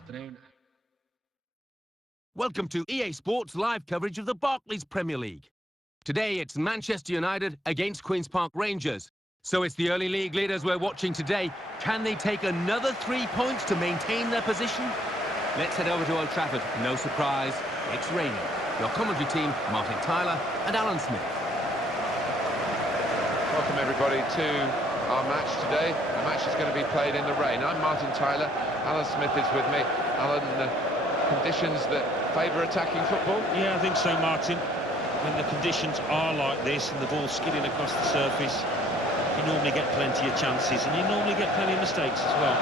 afternoon. Welcome to EA Sports live coverage of the Barclays Premier League. Today it's Manchester United against Queen's Park Rangers. So it's the early league leaders we're watching today. Can they take another 3 points to maintain their position? Let's head over to Old Trafford. No surprise, it's raining. Your commentary team, Martin Tyler and Alan Smith. Welcome everybody to our match today. The match is going to be played in the rain. I'm Martin Tyler. Alan Smith is with me. Alan, conditions that favour attacking football? Yeah, I think so, Martin. When the conditions are like this and the ball's skidding across the surface, you normally get plenty of chances and you normally get plenty of mistakes as well.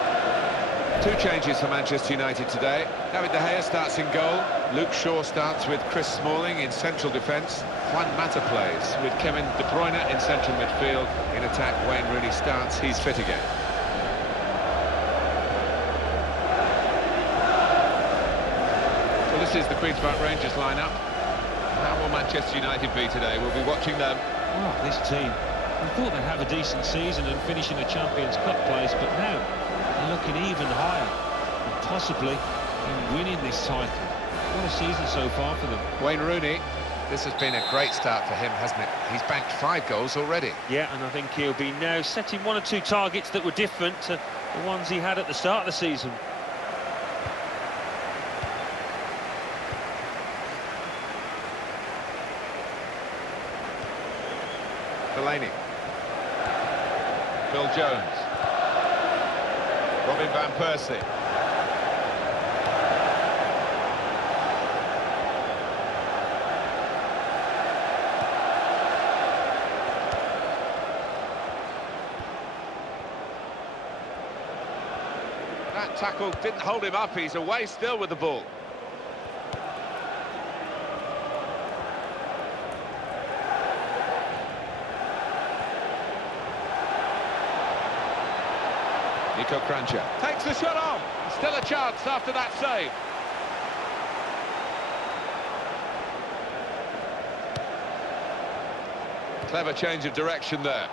Two changes for Manchester United today. David De Gea starts in goal. Luke Shaw starts with Chris Smalling in central defence. Juan Mata plays with Kevin De Bruyne in central midfield. In attack, Wayne Rooney starts. He's fit again. So this is the Queen's Park Rangers lineup. How will Manchester United be today? We'll be watching them. Oh, this team. I thought they'd have a decent season and finish in a Champions Cup place, but now they're looking even higher and possibly in winning this title. What a season so far for them. Wayne Rooney, this has been a great start for him, hasn't it? He's banked 5 goals already. Yeah, and I think he'll be now setting 1 or 2 targets that were different to the ones he had at the start of the season. Delaney. Phil Jones. Robin van Persie. That tackle didn't hold him up. He's away still with the ball. Nico Kranjčar takes the shot on. Still a chance after that save. Clever change of direction there.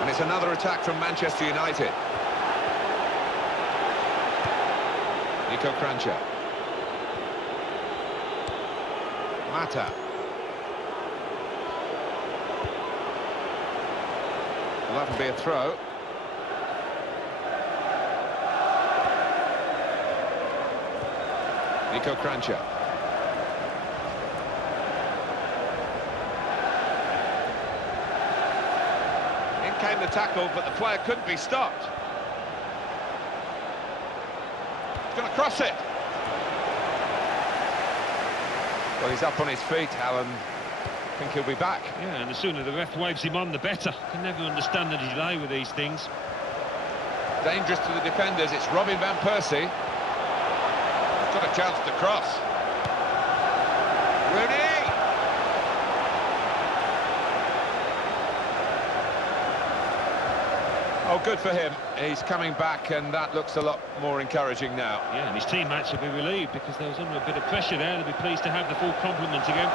And it's another attack from Manchester United. Nico Kranjčar. Mata. Well, that'll be a throw. Nico Kranjčar. In came the tackle, but the player couldn't be stopped. He's going to cross it. Well, he's up on his feet, Alan. I think he'll be back. Yeah, and the sooner the ref waves him on, the better. Can never understand the delay with these things. Dangerous to the defenders. It's Robin van Persie. He's got a chance to cross. Rooney! Oh, good for him. He's coming back, and that looks a lot more encouraging now. Yeah, and his teammates will be relieved because they was under a bit of pressure there. They'll be pleased to have the full complement again.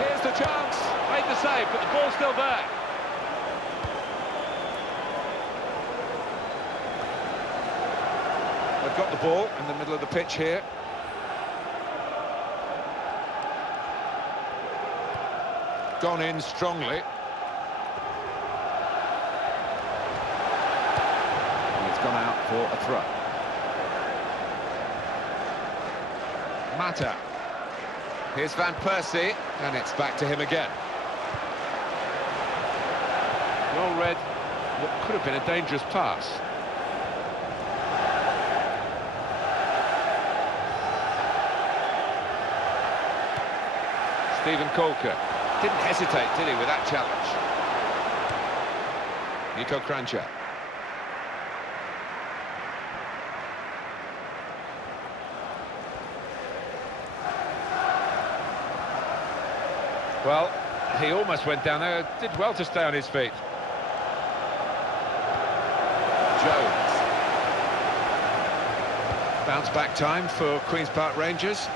Here's the chance. Made the save, but the ball's still there. They've got the ball in the middle of the pitch here. Gone in strongly. Gone out for a throw. Mata. Here's Van Persie, and it's back to him again. Well read what could have been a dangerous pass. Stephen Colker didn't hesitate, did he, with that challenge? Nico Kranjčar. Well, he almost went down there, did well to stay on his feet. Jones. Bounce back time for Queen's Park Rangers.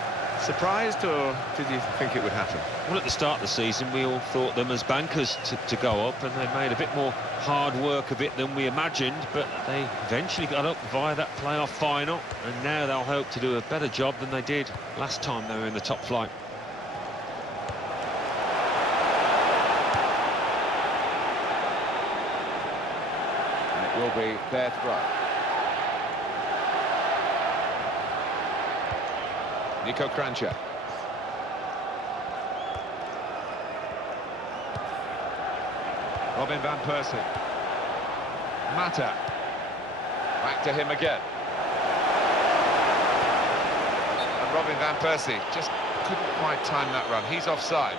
Surprised, or did you think it would happen? Well, at the start of the season, we all thought them as bankers to go up, and they made a bit more hard work of it than we imagined, but they eventually got up via that playoff final, and now they'll hope to do a better job than they did last time they were in the top flight. And it will be their throw. Nico Kranjčar. Robin van Persie. Mata. Back to him again. And Robin van Persie just couldn't quite time that run. He's offside.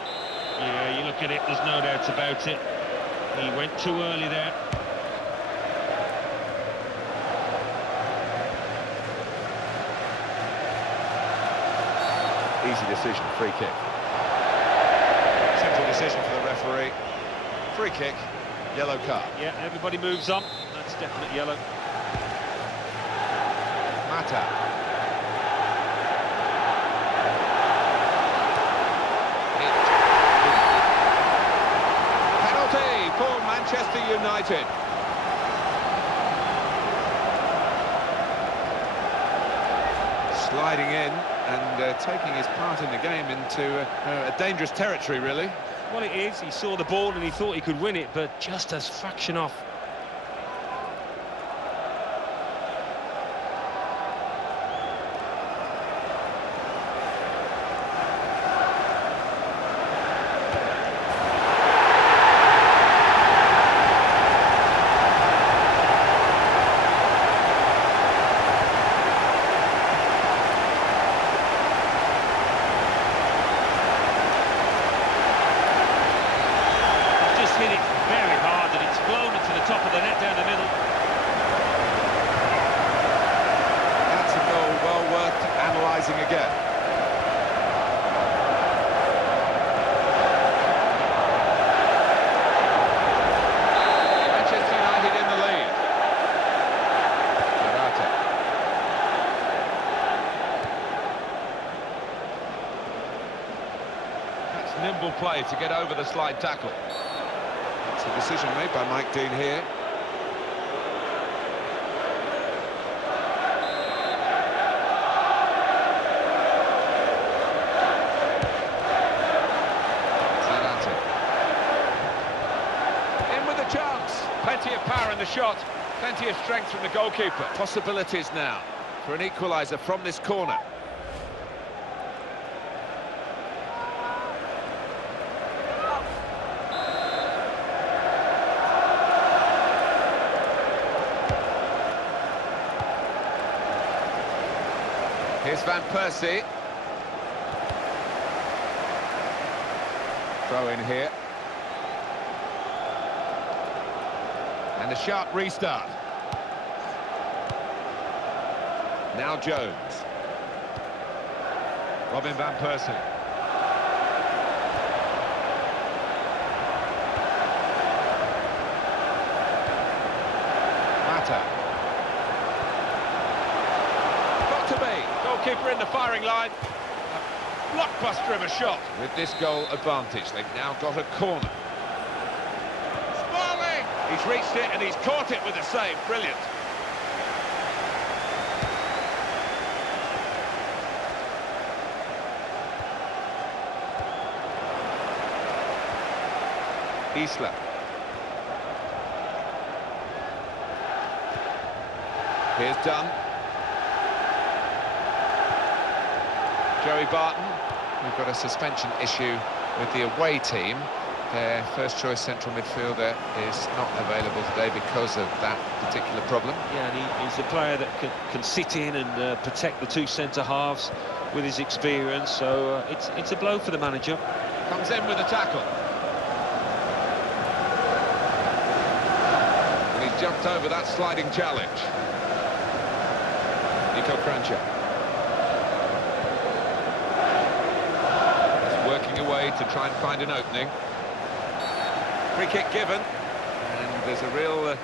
Yeah, you look at it, there's no doubt about it. He went too early there. Easy decision, free kick. Simple decision for the referee. Free kick, yellow card. Yeah, everybody moves on. That's definite yellow. Mata. Penalty for Manchester United. Sliding in and taking his part in the game into a dangerous territory, really. Well, it is. He saw the ball and he thought he could win it, but just as fraction off. Hit it very hard and it's blown into the top of the net down the middle. That's a goal well worth analysing again. Manchester United in the lead. Morata. That's nimble play to get over the slide tackle. It's a decision made by Mike Dean here. Zarate. In with a chance. Plenty of power in the shot. Plenty of strength from the goalkeeper. Possibilities now for an equaliser from this corner. Here's Van Persie. Throw in here. And a sharp restart. Now Jones. Robin van Persie. Mata. Got to be. Goalkeeper in the firing line. A blockbuster of a shot. With this goal advantage, they've now got a corner. Smalling! He's reached it and he's caught it with a save. Brilliant. Isla. Here's Dunn. Joey Barton. We've got a suspension issue with the away team. Their first-choice central midfielder is not available today because of that particular problem. Yeah, and he's a player that can sit in and protect the two centre-halves with his experience, so it's a blow for the manager. Comes in with a tackle. And he's jumped over that sliding challenge. Nico Kranjčar. Working away to try and find an opening. Free kick given, and there's a real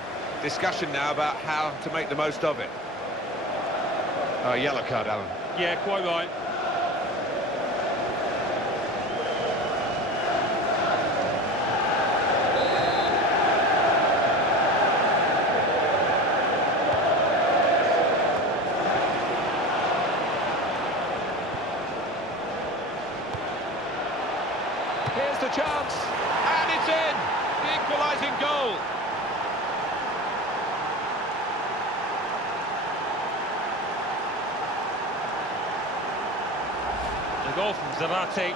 discussion now about how to make the most of it. Oh, yellow card, Alan. Yeah, quite right. Here's the chance, and it's in! The equalising goal. The goal from Zarate,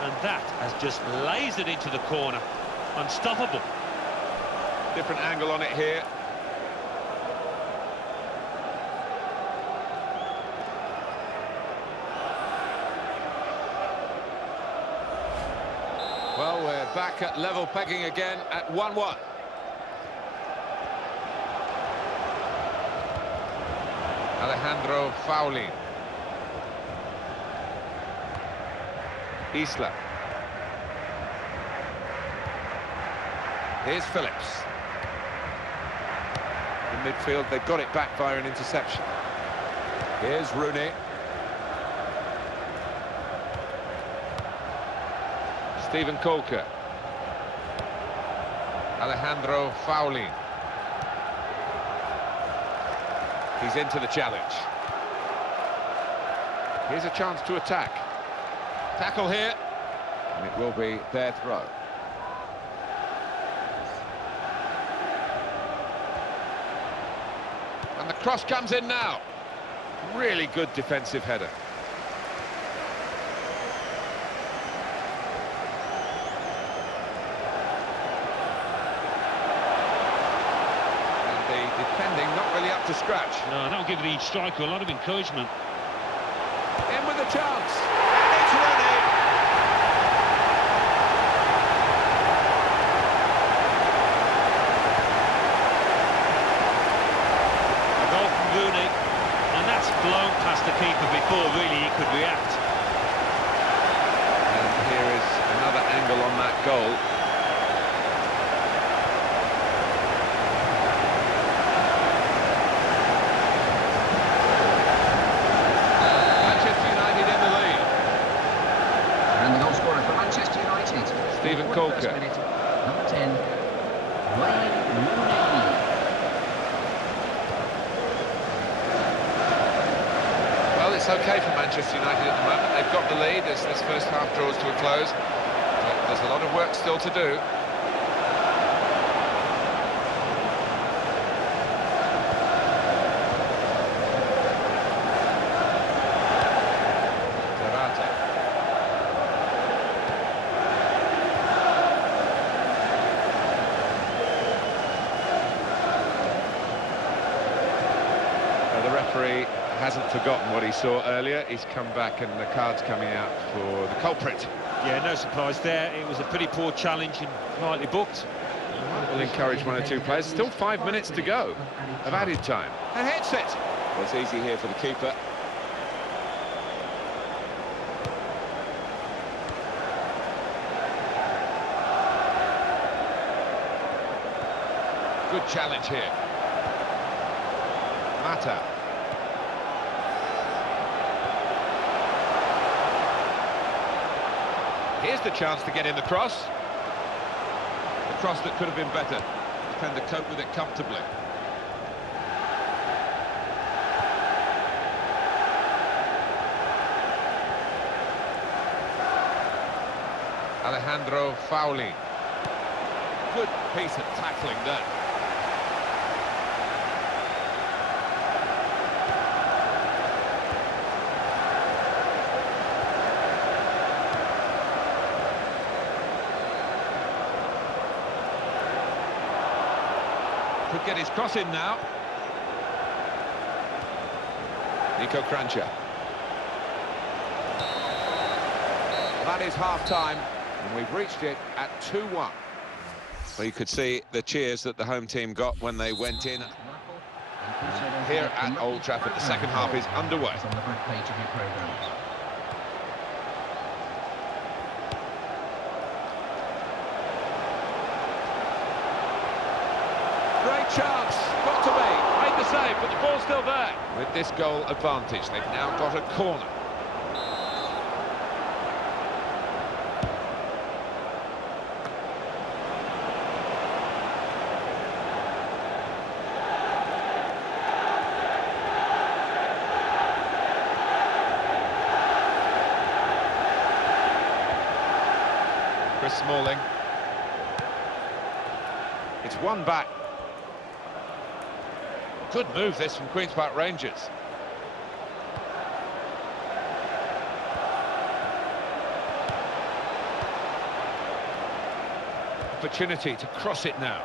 and that has just lasered into the corner. Unstoppable. Different angle on it here. Well, we're back at level pegging again at 1-1. Alejandro Faulin. Isla. Here's Phillips. In midfield, they've got it back via an interception. Here's Rooney. Stephen Kolka. Alejandro Faulin. He's into the challenge. Here's a chance to attack. Tackle here, and it will be their throw. And the cross comes in now. Really good defensive header. And the defending not really up to scratch. No, that'll give the striker a lot of encouragement. In with the chance, and it's Rooney. A goal from Rooney, and that's blown past the keeper before really he could react. And here is another angle on that goal. Stephen Kolka. Number 10, Wayne Rooney. Well, it's okay for Manchester United at the moment. They've got the lead as this first half draws to a close. But there's a lot of work still to do. The referee hasn't forgotten what he saw earlier. He's come back and the card's coming out for the culprit. Yeah, no surprise there. It was a pretty poor challenge and rightly booked. Will encourage one or two players. Still 5 minutes to go of added time. And hits it. Well, it's easy here for the keeper. Good challenge here. Mata. Here's the chance to get in the cross. The cross that could have been better. Defender cope with it comfortably. Alejandro Faulin. Good piece of tackling there. Could get his cross in now. Nico Kranjčar. That is half-time, and we've reached it at 2-1. Well, you could see the cheers that the home team got when they went in. Here at Old Trafford, the second half is underway. On the back page of your programmes. Great chance, got to be, made the save, but the ball's still there. With this goal advantage, they've now got a corner. Chris Smalling. It's one back. Good move this from Queen's Park Rangers. Opportunity to cross it now.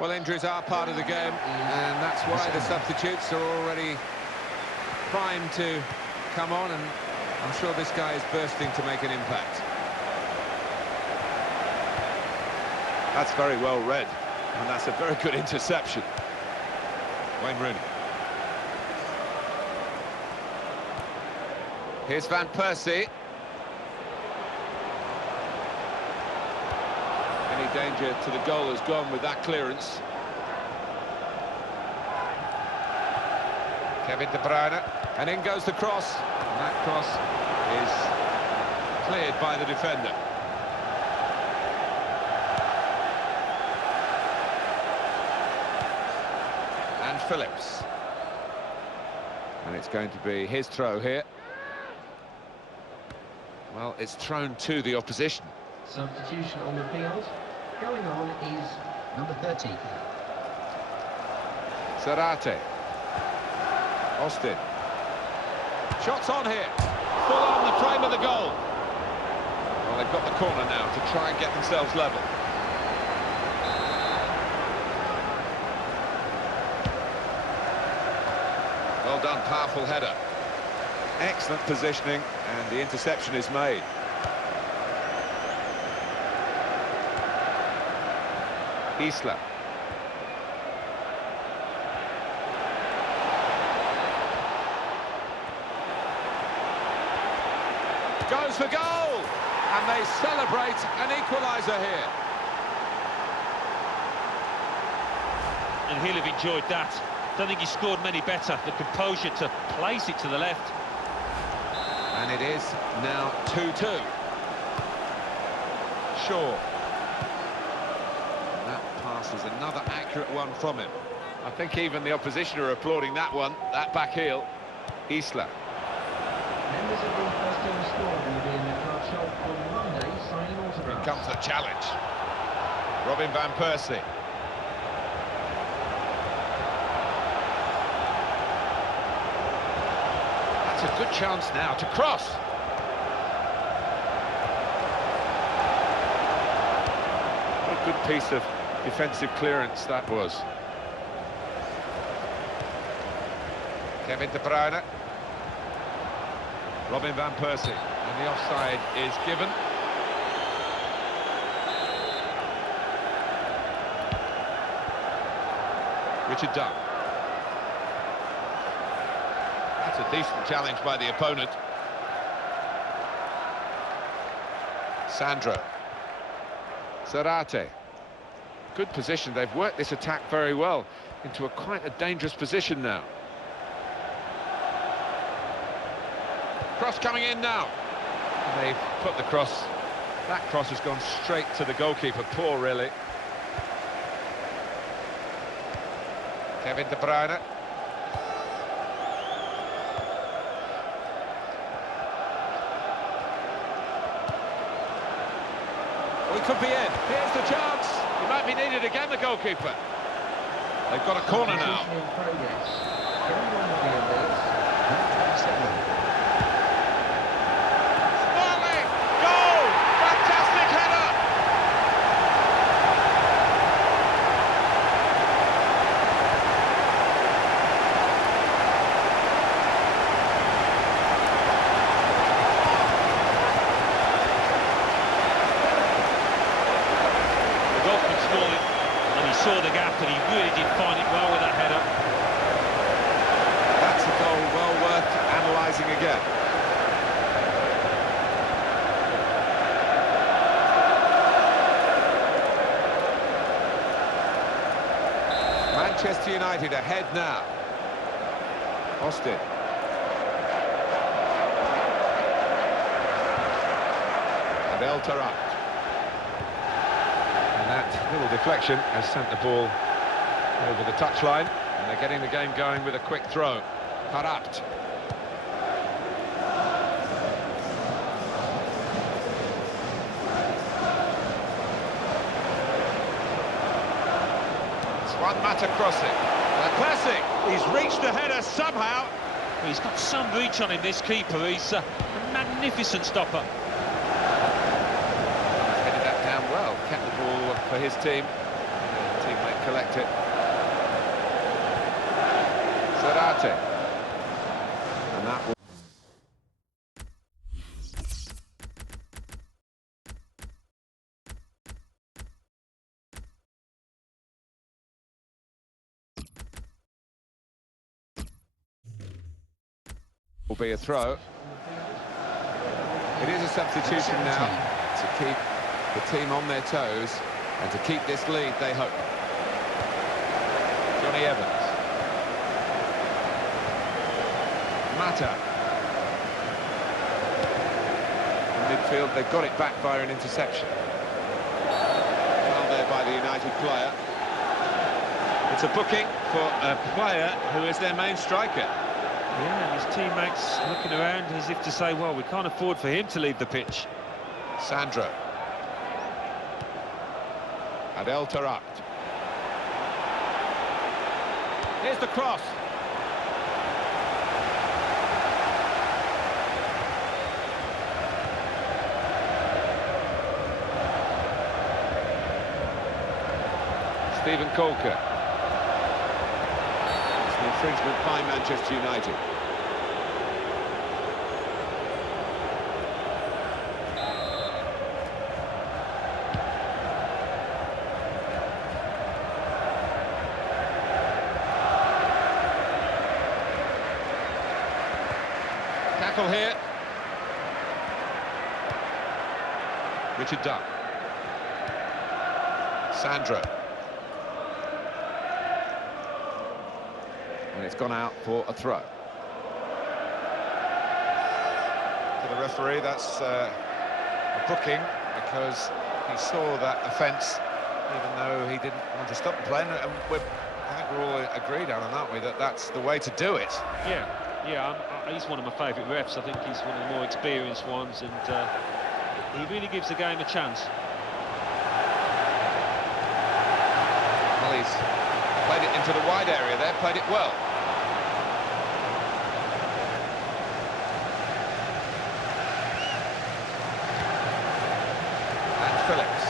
Well, injuries are part of the game, and that's why the substitutes are already primed to come on, and I'm sure this guy is bursting to make an impact. That's very well read, and that's a very good interception. Wayne Rooney. Here's Van Persie. Any danger to the goal has gone with that clearance. Kevin De Bruyne, and in goes the cross. And that cross is cleared by the defender. And Phillips. And it's going to be his throw here. Well, it's thrown to the opposition. Substitution on the field. Going on is number 30. Zarate. Austin. Shots on here. Full on the frame of the goal. Well, they've got the corner now to try and get themselves level. Well done, powerful header. Excellent positioning, and the interception is made. Isla. Goes for goal, and they celebrate an equaliser here. And he'll have enjoyed that. Don't think he scored many better. The composure to place it to the left. And it is now 2-2. Shaw. Is another accurate one from him. I think even the opposition are applauding that one, that back heel. Isla. Members of the first team squad will be in the club shop on Monday signing autographs. Here comes the challenge. Robin Van Persie. That's a good chance now to cross. What a good piece of defensive clearance that was. Kevin De Bruyne. Robin Van Persie. And the offside is given. Richard Dunn. That's a decent challenge by the opponent. Sandro. Zarate. Good position. They've worked this attack very well into quite a dangerous position now. Cross coming in now. And they've put the cross. That cross has gone straight to the goalkeeper. Poor, really. Kevin De Bruyne. Oh, he could be in. Here's the chance. He might be needed again, the goalkeeper. They've got a corner now. Smalling! Goal! Fantastic header! The goalkeeper Smalling, and he saw the gap, and he really did find it well with that header. That's a goal well worth analysing again. Manchester United ahead now. Austin. Adel Taarabt. And that little deflection has sent the ball over the touchline, and they're getting the game going with a quick throw. Taarabt. One Mata crossing. A classic. He's reached the header somehow. He's got some reach on him, this keeper. He's a magnificent stopper. He's headed that down well. Kept the ball for his team. Teammate collect it. Zarate. And that will be a throw. It is a substitution now to keep the team on their toes and to keep this lead, they hope. Johnny Evans. Mata. In midfield, they've got it back via an interception. Well there by the United player. It's a booking for a player who is their main striker. Yeah, and his teammates looking around as if to say, well, we can't afford for him to leave the pitch. Sandro. Adel Taarabt. Here's the cross. Stephen Colker. It's an infringement by Manchester United. Tackle here. Richard Dunn. Sandro. And it's gone out for a throw. For the referee, that's a booking because he saw that offence, even though he didn't want to stop the play. And I think we're all agreed, Alan, aren't we, that that's the way to do it? Yeah, he's one of my favourite refs. I think he's one of the more experienced ones, and he really gives the game a chance. Well, he's played it into the wide area there, played it well. And Phillips.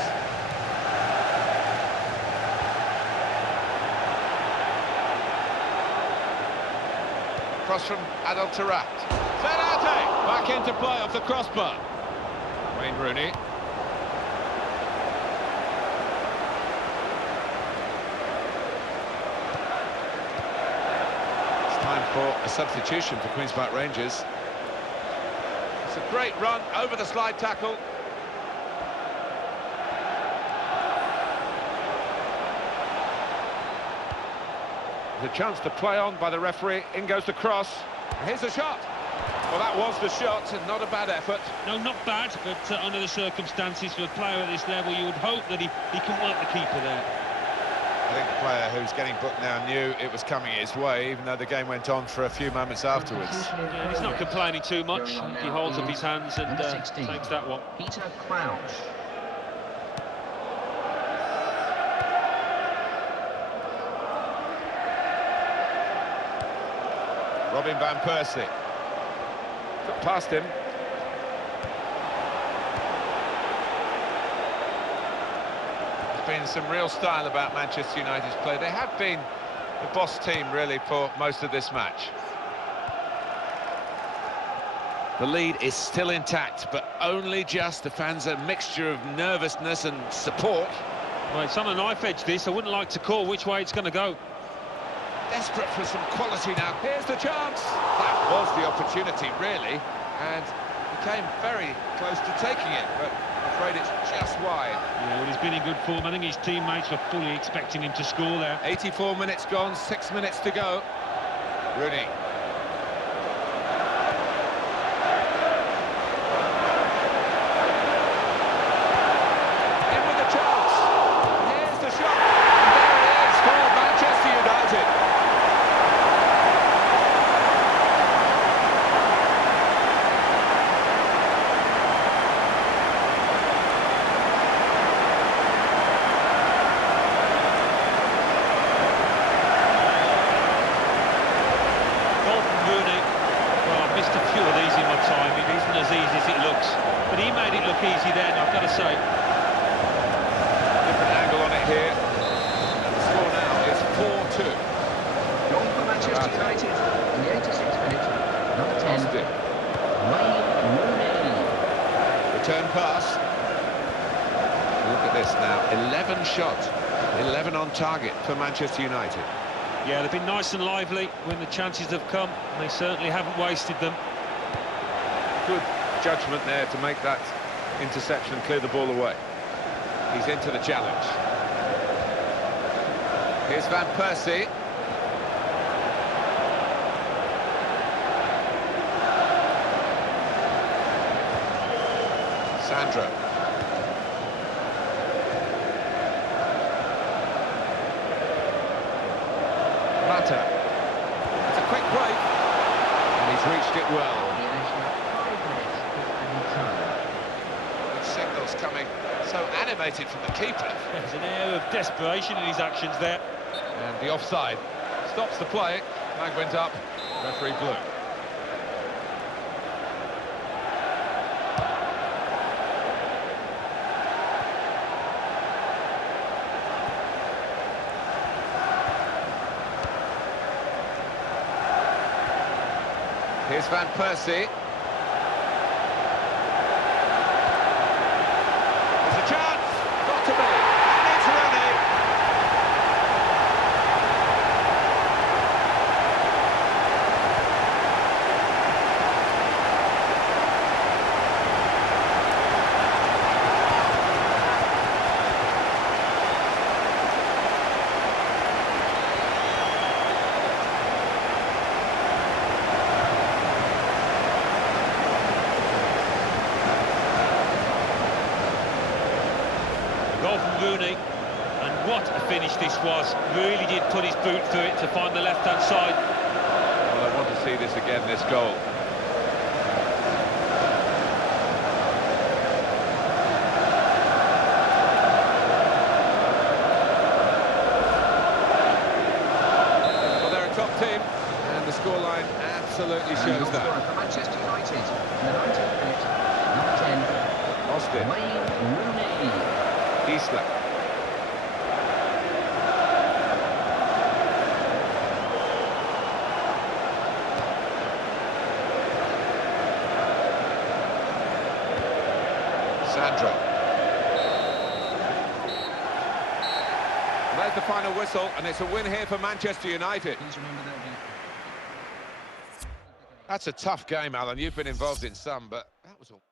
Cross from Adel Taarabt. Zarate back into play off the crossbar. Wayne Rooney. Time for a substitution for Queen's Park Rangers. It's a great run over the slide tackle. The chance to play on by the referee. In goes the cross. Here's the shot. Well, that was the shot, and not a bad effort. No, not bad, but under the circumstances for a player at this level, you would hope that he can work the keeper there. I think the player who's getting booked now knew it was coming his way, even though the game went on for a few moments afterwards. Yeah, he's not complaining too much. He holds up his hands and takes that one. Peter Crouch. Robin van Persie. Took past him. There's been some real style about Manchester United's play. They have been the boss team, really, for most of this match. The lead is still intact, but only just. The fans are a mixture of nervousness and support. Well, it's on a knife edge, this. I wouldn't like to call which way it's going to go. Desperate for some quality now. Here's the chance. That was the opportunity, really, and he came very close to taking it, but I'm afraid it's just wide. Yeah, well, he's been in good form. I think his teammates were fully expecting him to score there. 84 minutes gone, 6 minutes to go. Rooney. time. It isn't as easy as it looks. But he made it look easy then, I've got to say. Different angle on it here. And the score now is 4-2. Goal for Manchester United in the 86th minute. Number 10, Austin. Wayne Rooney. Return pass. Look at this now. 11 shots. 11 on target for Manchester United. Yeah, they've been nice and lively when the chances have come. They certainly haven't wasted them. Good judgment there to make that interception and clear the ball away. He's into the challenge. Here's Van Persie. Sandro. Mata. It's a quick break. And he's reached it well. The additional 5 minutes of added time. The signals coming so animated from the keeper. There's an air of desperation in his actions there. And the offside stops the play. Flag went up. Referee blew. Here's Van Persie. There's a chance. Got to be. And it's Rooney. Goal from Rooney, and what a finish this was. Really did put his boot through it to find the left-hand side. Well, I want to see this again, this goal. Well, they're a top team, and the scoreline absolutely shows Goal that. for Manchester United in the 19th minute. Number 10, Austin. Wayne Rooney. Isla. Sandro. There's the final whistle, and it's a win here for Manchester United. Please remember that. That's a tough game, Alan. You've been involved in some, but that was all.